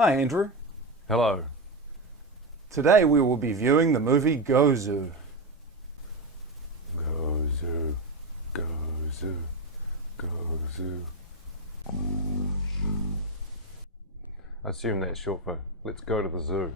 Hi, Andrew. Hello. Today we will be viewing the movie Gozu. Gozu, Gozu, Gozu. I assume that's short for let's go to the zoo.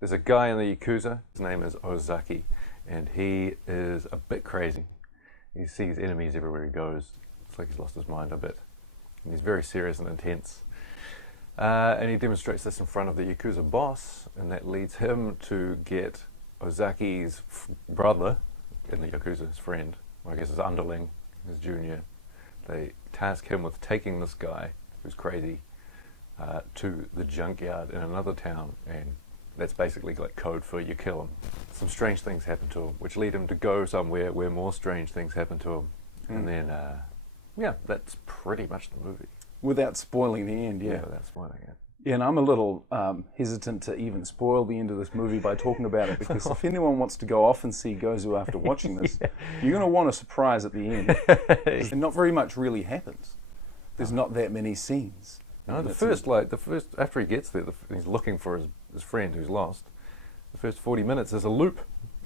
There's a guy in the Yakuza, his name is Ozaki, and he is a bit crazy. He sees enemies everywhere he goes. It's like he's lost his mind a bit. And he's very serious and intense. And he demonstrates this in front of the Yakuza boss, and that leads him to get Ozaki's brother in the Yakuza, his friend, or I guess his underling, his junior. They task him with taking this guy, who's crazy, to the junkyard in another town, and that's basically like code for you kill him. Some strange things happen to him, which lead him to go somewhere where more strange things happen to him. And then, yeah, that's pretty much the movie. Without spoiling the end, yeah. Without spoiling it. Yeah, and I'm a little hesitant to even spoil the end of this movie by talking about it, because if anyone wants to go off and see Gozu after watching this, you're going to want a surprise at the end. And not very much really happens. There's not that many scenes. No, after he gets there, he's looking for his friend who's lost. The first 40 minutes is a loop.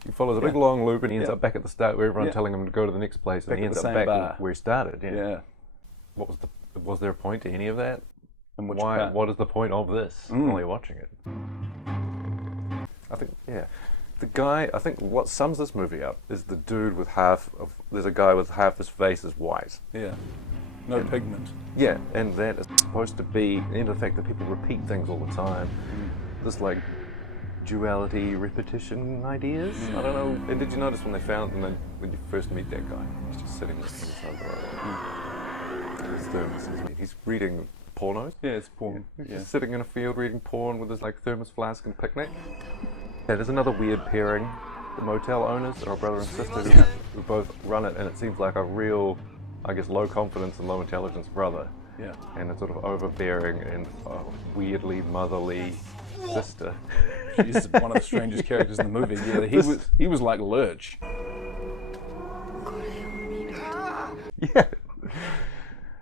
He follows a big long loop, and he ends up back at the start where everyone's telling him to go to the next place, and he ends up back where he started. Yeah. Was there a point to any of that? And what is the point of this? While you're watching it, I think what sums this movie up is the dude with there's a guy with half his face is white. Yeah. No pigment. Yeah, and that is supposed to be, and the fact that people repeat things all the time. This like duality, repetition ideas. I don't know. And did you notice when when you first meet that guy, he's just sitting on the side of the road. His thermos he's reading pornos. Yeah, it's porn. He's just sitting in a field reading porn with his like thermos flask and picnic. Yeah, there's another weird pairing. The motel owners are a brother and sister who both run it, and it seems like a real, I guess, low confidence and low intelligence brother. Yeah. And a sort of overbearing and weirdly motherly sister. She's one of the strangest characters in the movie. Yeah, he was like Lurch. Yeah.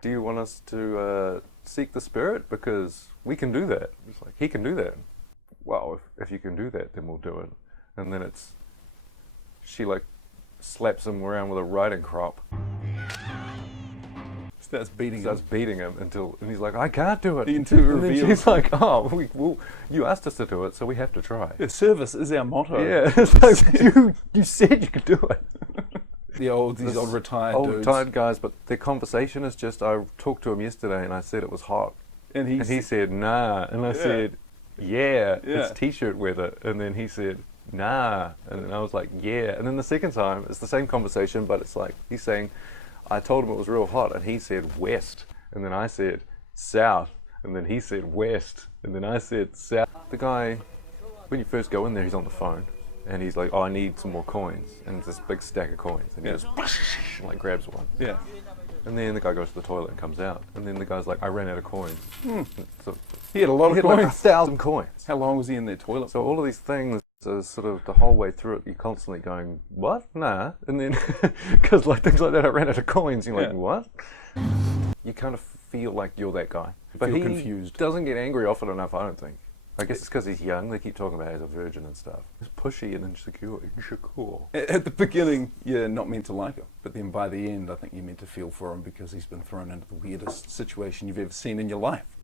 Do you want us to seek the spirit? Because we can do that. It's like, he can do that. Well, if you can do that, then we'll do it. And then she like slaps him around with a riding crop. Starts beating him and he's like, I can't do it. Until and then she's like, you asked us to do it, so we have to try. Yeah, service is our motto. Yeah, it's like, you said you could do it. These old retired dudes. Retired guys, but their conversation is just, I talked to him yesterday and I said it was hot. And he said, nah. And I said, yeah, it's t-shirt weather. And then he said, nah. And then I was like, yeah. And then the second time, it's the same conversation, but it's like, he's saying, I told him it was real hot, and he said west, and then I said south, and then he said west, and then I said south. The guy, when you first go in there, he's on the phone, and he's like, oh, I need some more coins, and it's this big stack of coins, and he just like grabs one. Yeah. And then the guy goes to the toilet and comes out, and then the guy's like, I ran out of coins. So he had a lot of coins. Like 1,000 coins. How long was he in their toilet? So all of these things. So sort of the whole way through it, you're constantly going, what? Nah. And then, because like things like that, I ran out of coins. You're like, what? You kind of feel like you're that guy. But he confused. Doesn't get angry often enough, I don't think. I guess it's because he's young. They keep talking about how he's a virgin and stuff. He's pushy and insecure. At the beginning, you're not meant to like him. But then by the end, I think you're meant to feel for him, because he's been thrown into the weirdest situation you've ever seen in your life.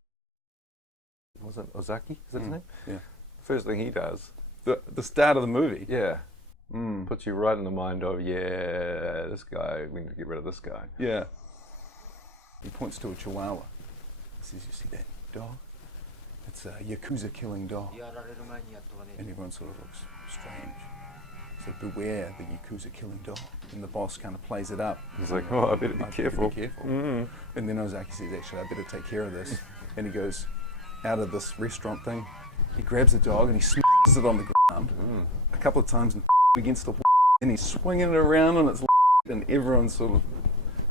Was it Ozaki? Is that his name? Yeah. First thing he does. The start of the movie. Yeah. Puts you right in the mind of, this guy, we need to get rid of this guy. Yeah. He points to a chihuahua. He says, you see that dog? It's a Yakuza killing dog. And everyone sort of looks strange. So beware the Yakuza killing dog. And the boss kind of plays it up. He's like, oh, I better be careful. Be careful. And then Ozaki says, actually, I better take care of this. And he goes out of this restaurant thing. He grabs the dog and he smashes it on the ground a couple of times and against the wall. And he's swinging it around on its and everyone's sort of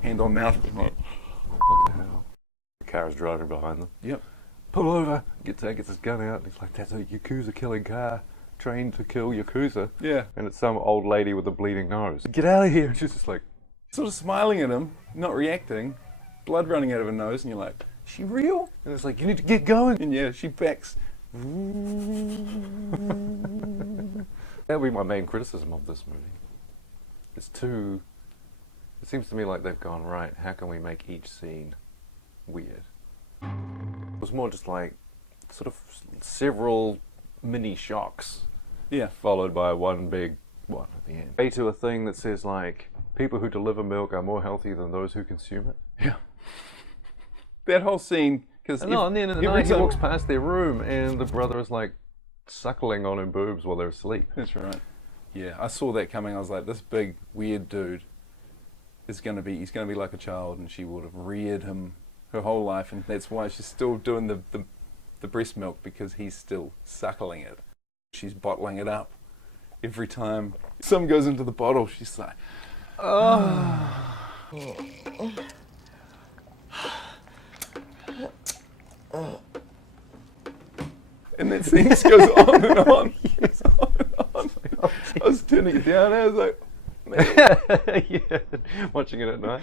hand on mouth. What the hell? The car is driving behind them. Yep. Pull over. Gets his gun out. And he's like, that's a Yakuza killing car. Trained to kill Yakuza. Yeah. And it's some old lady with a bleeding nose. Get out of here. And she's just like... Sort of smiling at him, not reacting. Blood running out of her nose. And you're like, is she real? And it's like, you need to get going. And yeah, she backs. That would be my main criticism of this movie. It's too... It seems to me like they've gone, right, how can we make each scene weird? It was more just like sort of several mini shocks. Yeah. Followed by one big one at the end. Way to a thing that says like, people who deliver milk are more healthy than those who consume it. Yeah. That whole scene, because and then in the night he walks past their room and the brother is like suckling on her boobs while they're asleep. That's right. Yeah, I saw that coming. I was like, this big weird dude he's going to be like a child, and she would have reared him her whole life, and that's why she's still doing the breast milk, because he's still suckling it. She's bottling it up every time some goes into the bottle. She's like, oh. And that scene just goes on and on. It's on and on. I was turning it down. I was like, man. Yeah, watching it at night.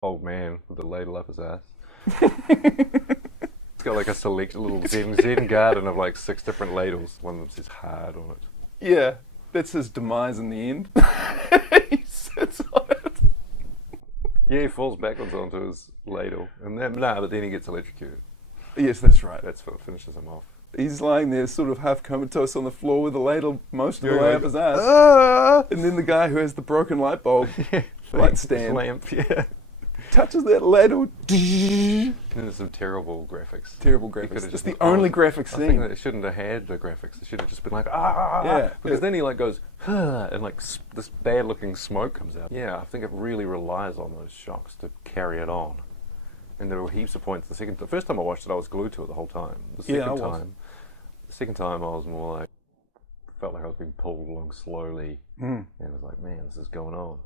Old man with the ladle up his ass. It's got like a select little Zen garden of like 6 different ladles. One of them says hard on it. Yeah, that's his demise in the end. He sits on it. Yeah, he falls backwards onto his ladle. And then, but then he gets electrocuted. Yes, that's right. That's what finishes him off. He's lying there sort of half comatose on the floor with a ladle most of the Yeah, way like, up his ass. Ah! And then the guy who has the broken light bulb, light stand, lamp, yeah. touches that ladle. And there's some terrible graphics. Terrible graphics. Just the only graphic scene. I think that it shouldn't have had the graphics. It should have just been like, ah! Yeah. Because then he like goes, huh, and like this bad looking smoke comes out. Yeah, I think it really relies on those shocks to carry it on. And there were heaps of points. The first time I watched it, I was glued to it the whole time. The second time I was more like, felt like I was being pulled along slowly. And I was like, man, this is going on.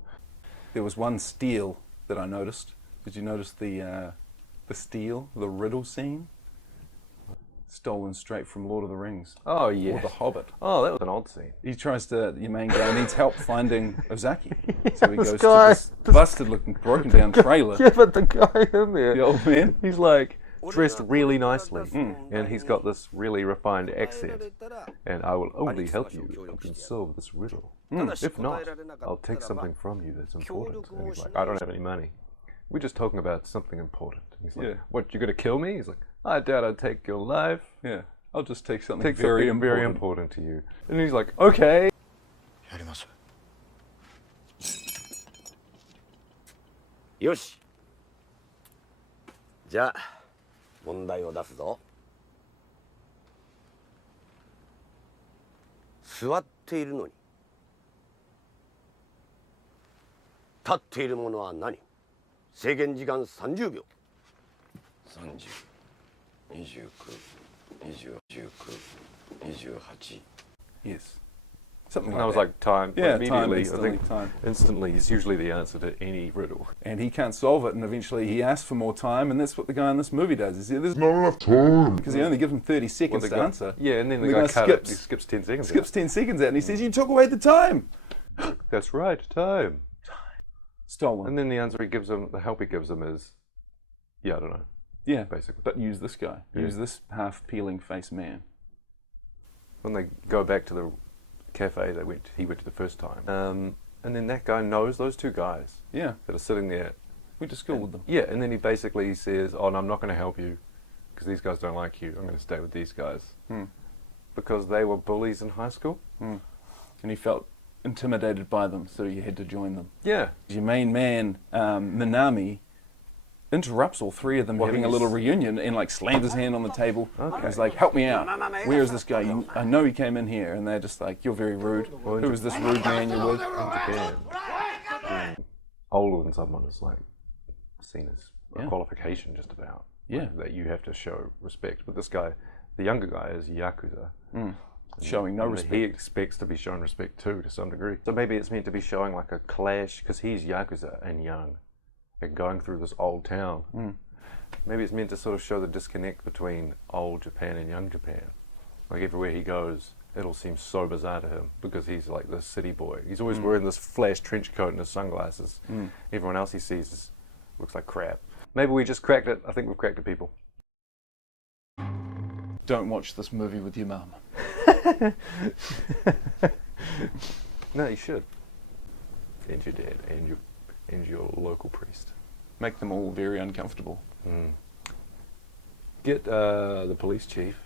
There was one steal that I noticed. Did you notice the steal, the riddle scene? Stolen straight from Lord of the Rings. Oh, yeah. Or The Hobbit. Oh, that was an odd scene. He tries to, your main guy needs help finding Ozaki. So he goes guy, to this busted looking, broken down trailer. Yeah, but the guy in there, The old man. he's like dressed really nicely. And he's got this really refined accent. And I will only help you if you can solve this riddle. If not, I'll take something from you that's important. And he's like, I don't have any money. We're just talking about something important. And he's like, Yeah. what, you're going to kill me? He's like, I doubt I'd take your life. Yeah, I'll just take something Take very something important. very important to you. And he's like, okay. やりますよしじゃあ問題を出すぞ座っているのに立っているものは何制限時間30秒30292928 Yes. Something And like I was that. like, time. Yeah, immediately. time, I instantly, think time. instantly is usually the answer to any riddle. And he can't solve it, and eventually he asks for more time, and that's what the guy in this movie does. He says, there's not enough time. Because he only gives him 30 seconds to answer. Yeah, and then the The guy guy skips 10 seconds. Skips 10 seconds out, and he says, you took away the time. That's right, time. Stolen. And then the answer he gives him, the help he gives him is, yeah, I don't know, Yeah, basically. but use this guy. Yeah. Use this half-peeling face man. When they go back to the cafe he went to the first time, and then that guy knows those two guys Yeah, that are sitting there. went to school with them. Yeah, and then he basically says, oh, no, I'm not going to help you because these guys don't like you. I'm going to stay with these guys. Because they were bullies in high school. And he felt intimidated by them, so he had to join them. Yeah. Your main man, Minami, interrupts all three of them having a little reunion and like slams his hand on the table. Okay. He's like, help me out. Where is this guy? I know he came in here. And they're just like, you're very rude. Who is this rude man you're with? Japan, being older than someone is like seen as a qualification just about. Yeah. Like, that you have to show respect. But this guy, the younger guy, is Yakuza. Showing no And respect. He expects to be shown respect too, to some degree. So maybe it's meant to be showing like a clash, because he's Yakuza and young, and going through this old town. Maybe it's meant to sort of show the disconnect between old Japan and young Japan. Like everywhere he goes, it all seems so bizarre to him, because he's like this city boy. He's always wearing this flash trench coat and his sunglasses. Everyone else he sees looks like crap. Maybe we just cracked it. I think we've cracked it, people. Don't watch this movie with your mum. No, you should. And your dad, and your local priest. Make them all very uncomfortable. Get the police chief.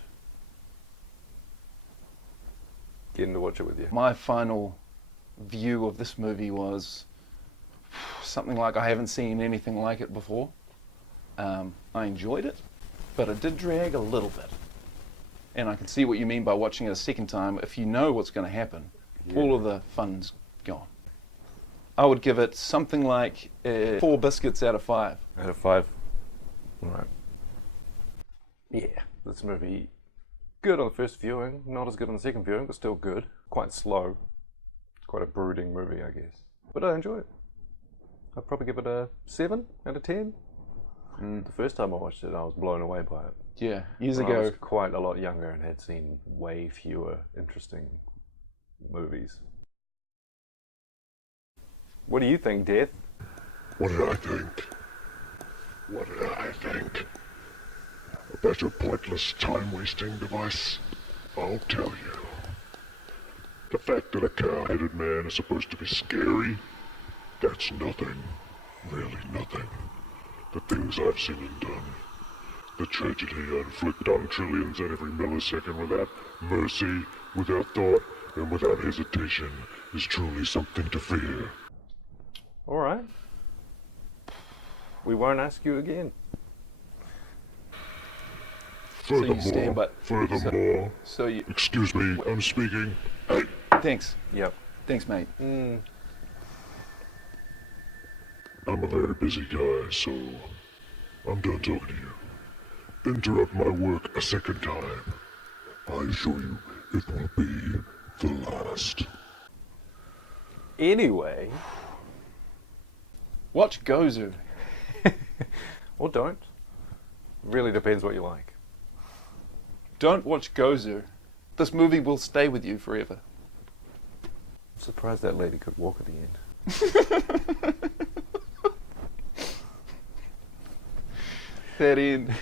Get him to watch it with you. My final view of this movie was something like I haven't seen anything like it before. I enjoyed it, but it did drag a little bit. And I can see what you mean by watching it a second time. If you know what's going to happen, all of the fun's gone. I would give it something like 4 biscuits out of 5. Out of 5. All right. Yeah, this movie, good on the first viewing, not as good on the second viewing, but still good. Quite slow. Quite a brooding movie, I guess. But I enjoy it. I'd probably give it a 7 out of 10. The first time I watched it, I was blown away by it. Yeah, years When I ago. was quite a lot younger and had seen way fewer interesting movies. What do you think, Death? What did I think? What did I think? A better pointless time-wasting device? I'll tell you. The fact that a cow-headed man is supposed to be scary, that's nothing. Really nothing. The things I've seen and done. The tragedy I inflict on trillions at every millisecond without mercy, without thought, and without hesitation is truly something to fear. All right. We won't ask you again. you stand by- Furthermore, So you. excuse me, I'm speaking. Hey, Thanks. Yep. Thanks, mate. I'm a very busy guy, so I'm done talking to you. Interrupt my work a second time. I assure you, it will be the last. Anyway, Watch Gozu. or don't. Really depends what you like. Don't watch Gozu. This movie will stay with you forever. I'm surprised that lady could walk at the end. That end.